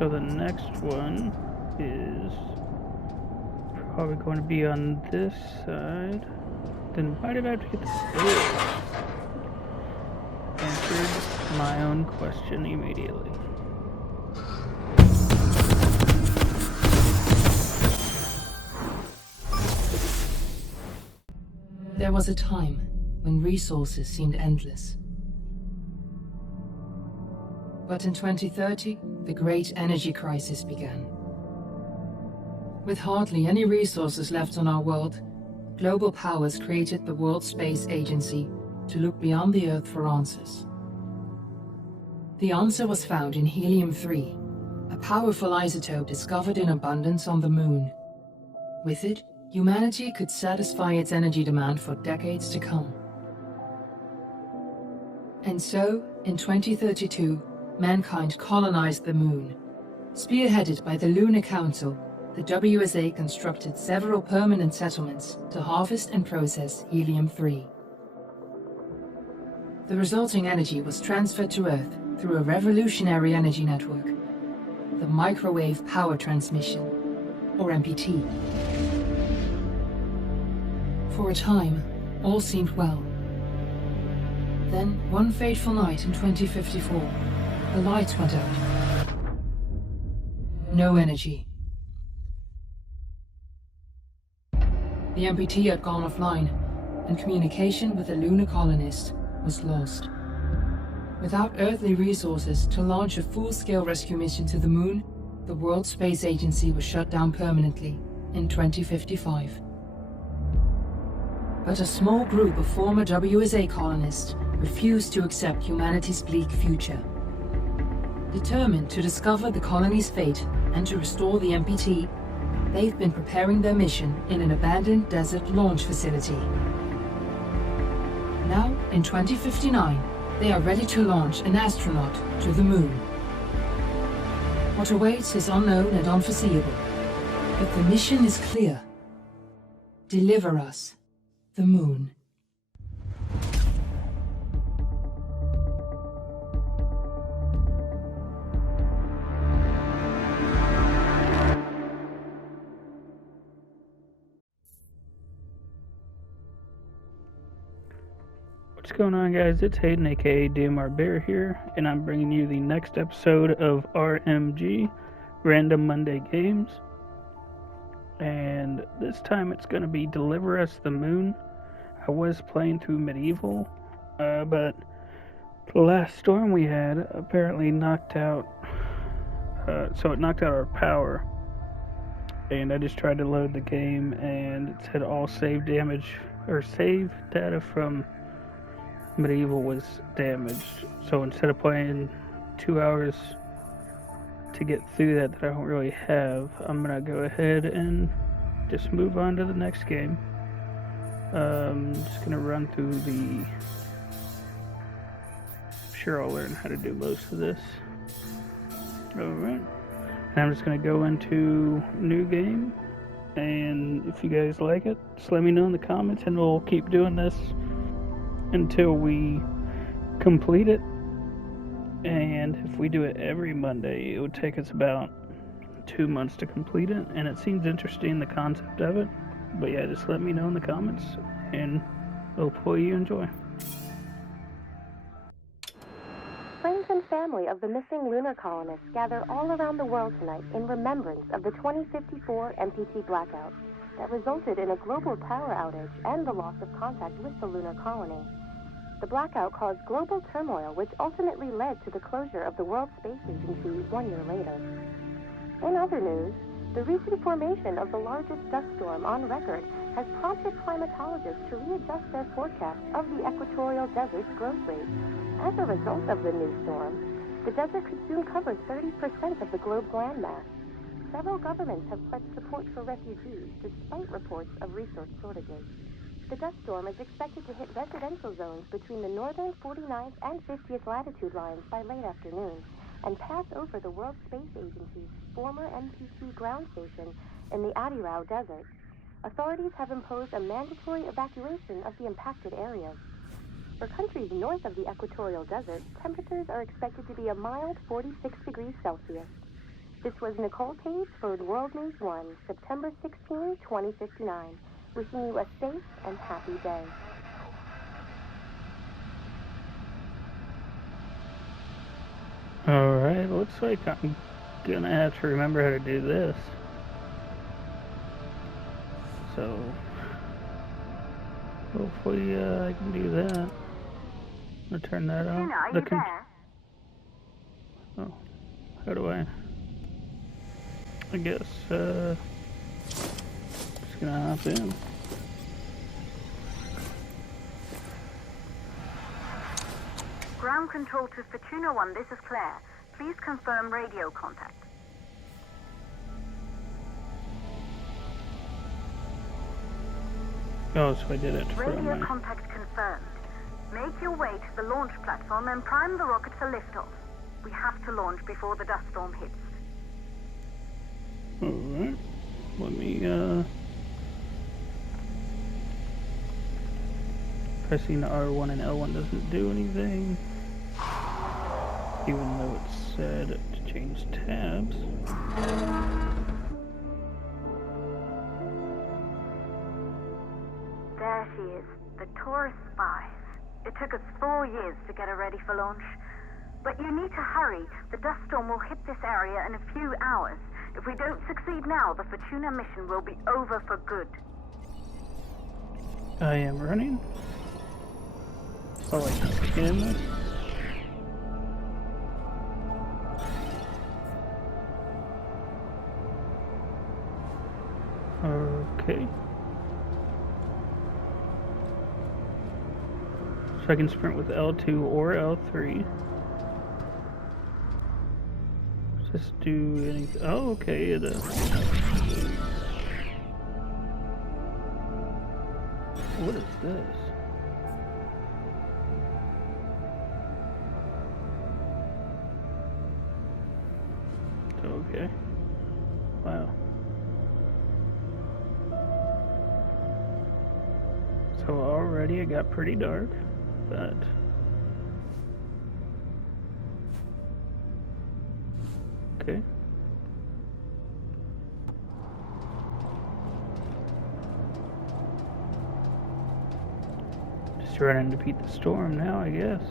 So the next one is probably going to be on this side. Then why did I have to get the stairs? Answered my own question immediately. There was a time when resources seemed endless. But in 2030, the great energy crisis began. With hardly any resources left on our world, global powers created the World Space Agency to look beyond the Earth for answers. The answer was found in helium-3, a powerful isotope discovered in abundance on the Moon. With it, humanity could satisfy its energy demand for decades to come. And so, in 2032, mankind colonized the Moon. Spearheaded by the Lunar Council, the WSA constructed several permanent settlements to harvest and process helium-3. The resulting energy was transferred to Earth through a revolutionary energy network, the Microwave Power Transmission, or MPT. For a time, all seemed well. Then, one fateful night in 2054, the lights went out. No energy. The MPT had gone offline, and communication with the lunar colonist was lost. Without earthly resources to launch a full-scale rescue mission to the Moon, the World Space Agency was shut down permanently in 2055. But a small group of former WSA colonists refused to accept humanity's bleak future. Determined to discover the colony's fate and to restore the MPT, they've been preparing their mission in an abandoned desert launch facility. Now, in 2059, they are ready to launch an astronaut to the Moon. What awaits is unknown and unforeseeable, but the mission is clear. Deliver us the Moon. What's going on, guys? It's Hayden, aka DMR Bear here, and I'm bringing you the next episode of RMG, Random Monday Games. And this time it's going to be Deliver Us the Moon. I was playing through Medieval, but the last storm we had apparently knocked out, so it knocked out our power. And I just tried to load the game, and it said all save damage, or save data from Medieval was damaged. So instead of playing 2 hours to get through that I don't really have, I'm gonna go ahead and just move on to the next game. Just gonna run through the... I'm sure I'll learn how to do most of this. Alright. And I'm just gonna go into new game, and if you guys like it, just let me know in the comments and we'll keep doing this until we complete it. And if we do it every Monday, it would take us about 2 months to complete it, and it seems interesting, the concept of it. But yeah, just let me know in the comments, and hopefully you enjoy. Friends and family of the missing lunar colonists gather all around the world tonight in remembrance of the 2054 MPT blackout that resulted in a global power outage and the loss of contact with the lunar colony. The blackout caused global turmoil, which ultimately led to the closure of the World Space Agency 1 year later. In other news, the recent formation of the largest dust storm on record has prompted climatologists to readjust their forecast of the equatorial desert's growth rate. As a result of the new storm, the desert could soon cover 30% of the globe's landmass. Several governments have pledged support for refugees, despite reports of resource shortages. The dust storm is expected to hit residential zones between the northern 49th and 50th latitude lines by late afternoon, and pass over the World Space Agency's former MPT ground station in the Adirau Desert. Authorities have imposed a mandatory evacuation of the impacted areas. For countries north of the equatorial desert, temperatures are expected to be a mild 46 degrees Celsius. This was Nicole Page for World News 1, September 16, 2059. Wishing you a safe and happy day. Alright, looks like I'm gonna have to remember how to do this. So, hopefully I can do that. I'm gonna turn that off. Tina, are you there? Oh, how do I guess, just gonna hop in. Ground control to Fortuna 1, this is Claire. Please confirm radio contact. Oh, so I did it from Radio my... contact confirmed. Make your way to the launch platform and prime the rocket for liftoff. We have to launch before the dust storm hits. Alright, let me, pressing R1 and L1 doesn't do anything, even though it said to change tabs. There she is, the Taurus 5. It took us 4 years to get her ready for launch. But you need to hurry. The dust storm will hit this area in a few hours. If we don't succeed now, the Fortuna mission will be over for good. I am running. Oh, I can scan this. Okay. So I can sprint with L2 or L3. Just do anything. Oh, okay. It What is this? Okay. Wow. So already it got pretty dark, but okay. Just running to beat the storm now, I guess.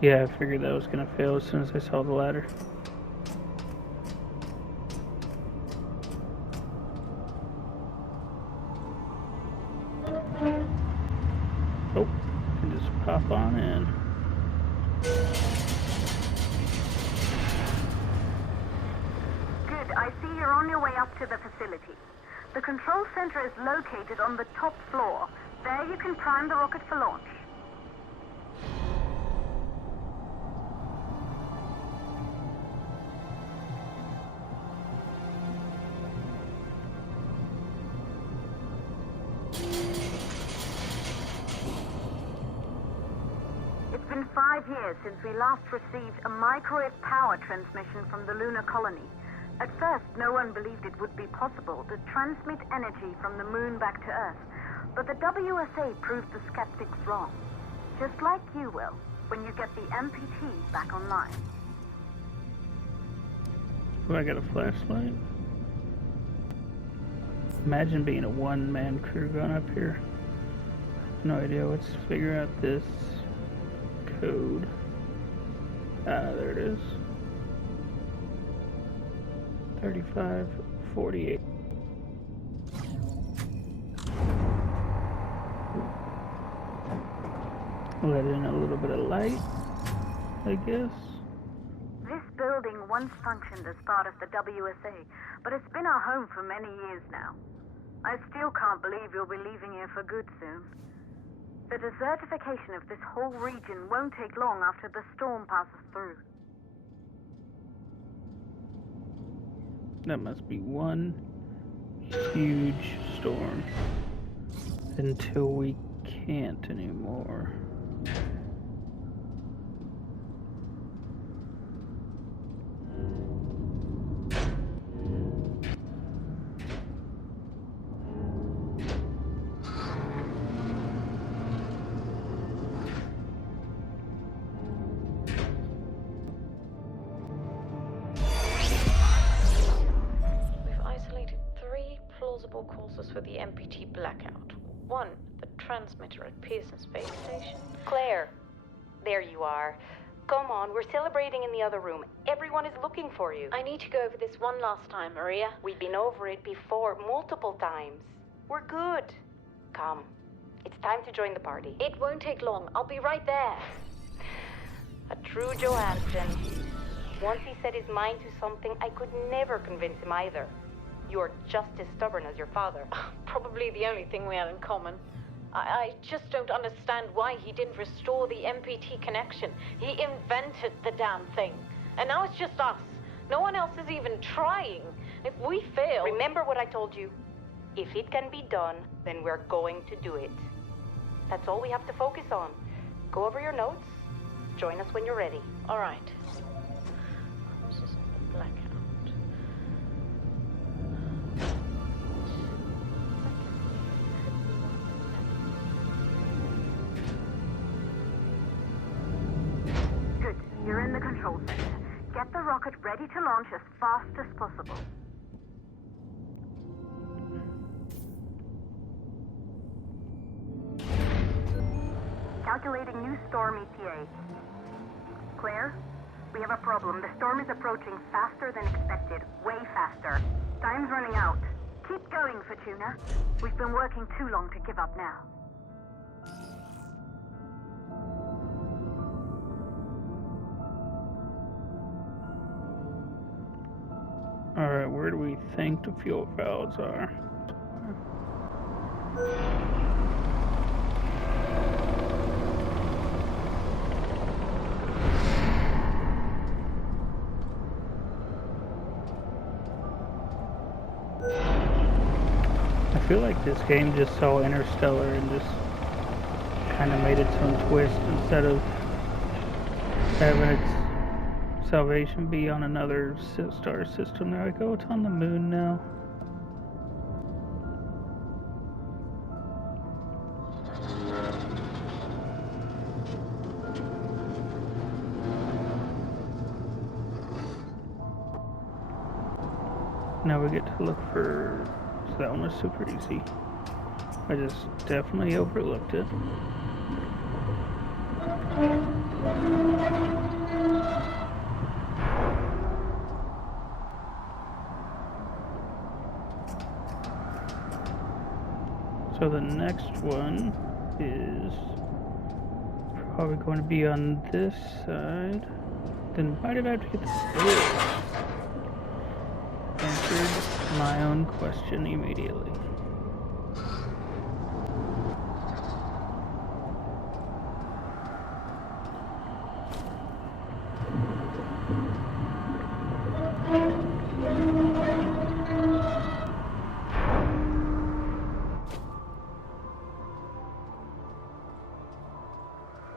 Yeah, I figured that was gonna fail as soon as I saw the ladder. Oh, I can just pop on in. Good, I see you're on your way up to the facility. The control center is located on the top floor. There you can prime the rocket for launch. It's been 5 years since we last received a microwave power transmission from the lunar colony. At first, no one believed it would be possible to transmit energy from the moon back to Earth. But the WSA proved the skeptics wrong. Just like you will, when you get the MPT back online. Oh, I got a flashlight. Imagine being a one-man crew going up here. No idea. Let's figure out this code. Ah, there it is. 3548. Let in a little bit of light, I guess. This building once functioned as part of the WSA, but it's been our home for many years now. I still can't believe you'll be leaving here for good soon. The desertification of this whole region won't take long after the storm passes through. That must be one huge storm until we can't anymore. MPT blackout. 1, the transmitter at Pearson Space Station. Claire, there you are. Come on, we're celebrating in the other room. Everyone is looking for you. I need to go over this one last time, Maria. We've been over it before, multiple times. We're good. Come. It's time to join the party. It won't take long. I'll be right there. A true Johansson. Once he set his mind to something, I could never convince him either. You're just as stubborn as your father. Probably the only thing we had in common. I just don't understand why he didn't restore the MPT connection. He invented the damn thing. And now it's just us. No one else is even trying. If we fail... Remember what I told you. If it can be done, then we're going to do it. That's all we have to focus on. Go over your notes. Join us when you're ready. All right. Causes of the blackout. Good. You're in the control center. Get the rocket ready to launch as fast as possible. Calculating new storm ETA. Claire, we have a problem. The storm is approaching faster than expected. Way faster. Time's running out. Keep going, Fortuna. We've been working too long to give up now. Alright, where do we think the fuel valves are? I feel like this game just saw Interstellar and just kind of made its own twist instead of having its salvation be on another star system. They're like, oh, it's on the moon now. Now we get to look for... So that one was super easy. I just definitely overlooked it. So the next one is probably going to be on this side. Then why did I have to get this? Answered my own question immediately.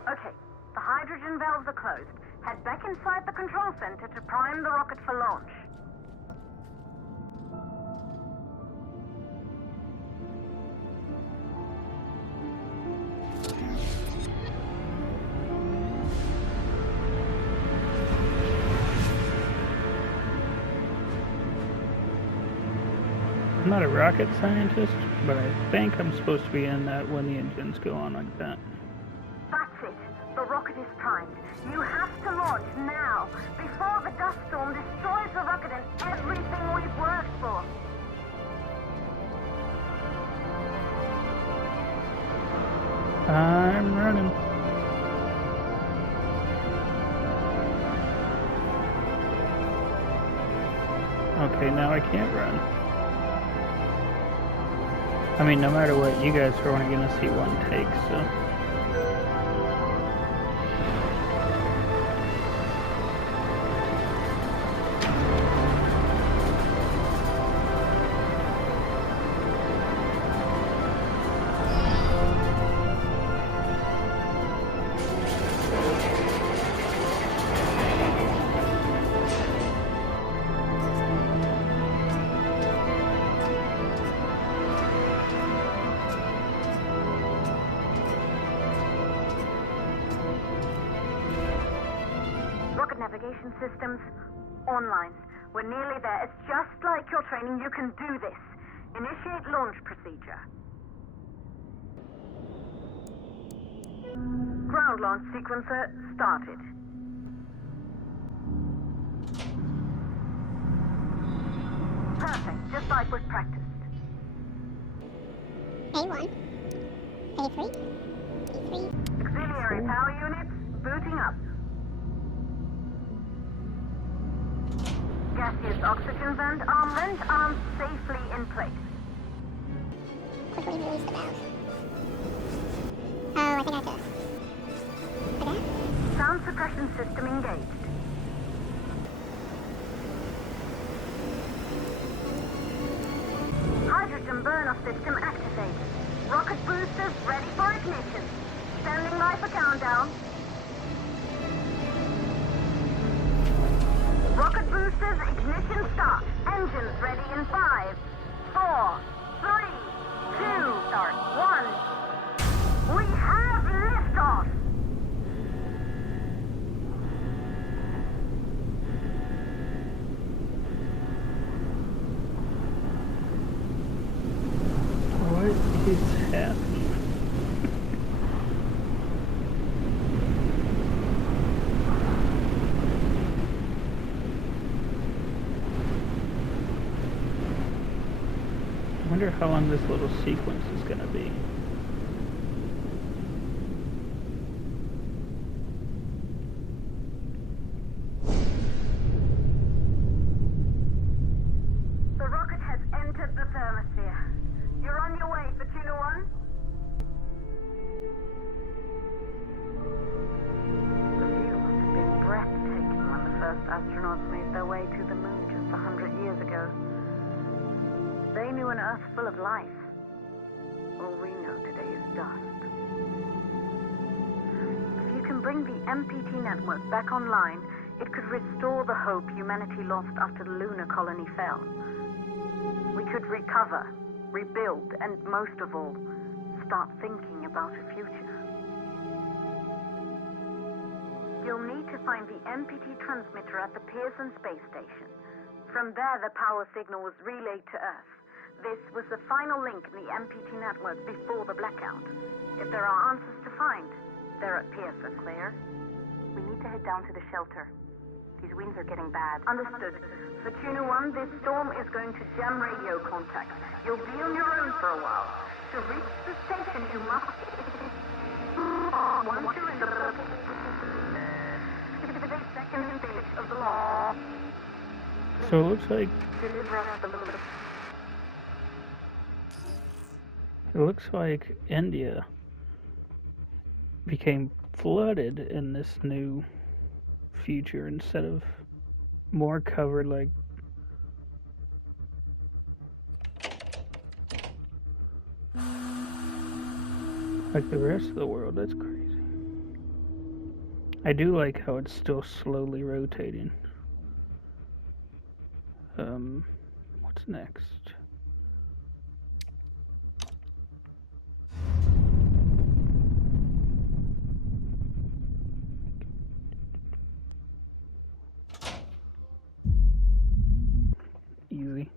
Okay, the hydrogen valves are closed. Head back inside the control center to prime the rocket for launch. I'm not a rocket scientist, but I think I'm supposed to be in that when the engines go on like that. That's it. The rocket is primed. You have to launch now, before the dust storm destroys the rocket and everything we've worked for. I'm running. Okay, now I can't run. I mean, no matter what, you guys are only going to see one take, so... Navigation systems online. We're nearly there. It's just like your training. You can do this. Initiate launch procedure. Ground launch sequencer started. Perfect, just like was practiced. A1, A3, A3. Auxiliary power units booting up. Gaseous oxygen vent arms safely in place. Quickly release the valve. Oh, I think I have to... For that? Sound suppression system engaged. Hydrogen burn-off system activated. Rocket boosters ready for ignition. Standing by for countdown. Rocket boosters ignition start. Engines ready in 5, 4, 3, 2, start 1. We have liftoff. What is happening? I wonder how long this little sequence is going to be. The rocket has entered the thermosphere. You're on your way, Fortuna 1. The view must have been breathtaking when the first astronauts made their way to the moon just 100 years ago. They knew an Earth full of life. All we know today is dust. If you can bring the MPT network back online, it could restore the hope humanity lost after the lunar colony fell. We could recover, rebuild, and most of all, start thinking about a future. You'll need to find the MPT transmitter at the Pearson space station. From there, the power signal was relayed to Earth. This was the final link in the MPT network before the blackout. If there are answers to find, they're at Pearson. Claire, we need to head down to the shelter. These winds are getting bad. Understood. Fortuna 1, this storm is going to jam radio contact. You'll be on your own for a while. To reach the station, you must... Once you're in the... The second stage of the law. So it looks like Deliver us the load. India became flooded in this new future instead of more covered like the rest of the world. That's crazy. I do like how it's still slowly rotating. What's next? Easy.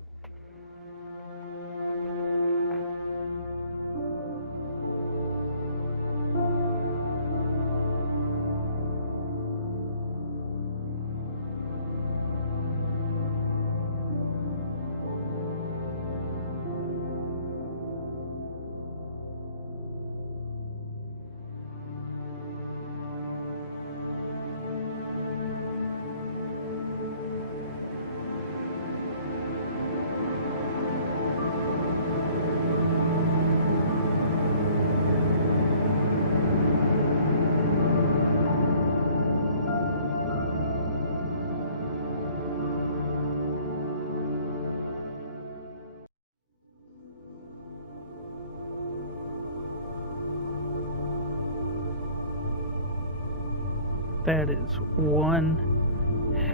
That is one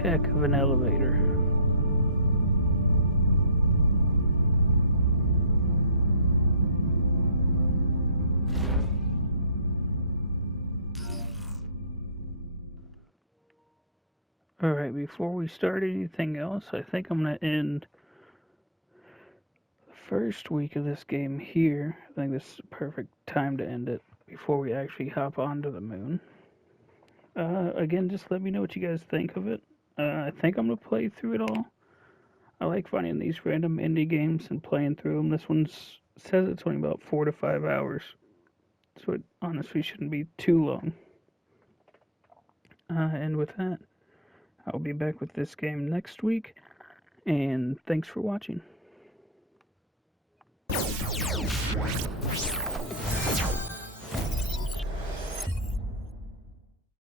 heck of an elevator. Alright, before we start anything else, I think I'm going to end the first week of this game here. I think this is the perfect time to end it before we actually hop onto the moon. Again, just let me know what you guys think of it. I think I'm going to play through it all. I like finding these random indie games and playing through them. This one says it's only about 4 to 5 hours, so it honestly shouldn't be too long. And with that, I'll be back with this game next week, and thanks for watching.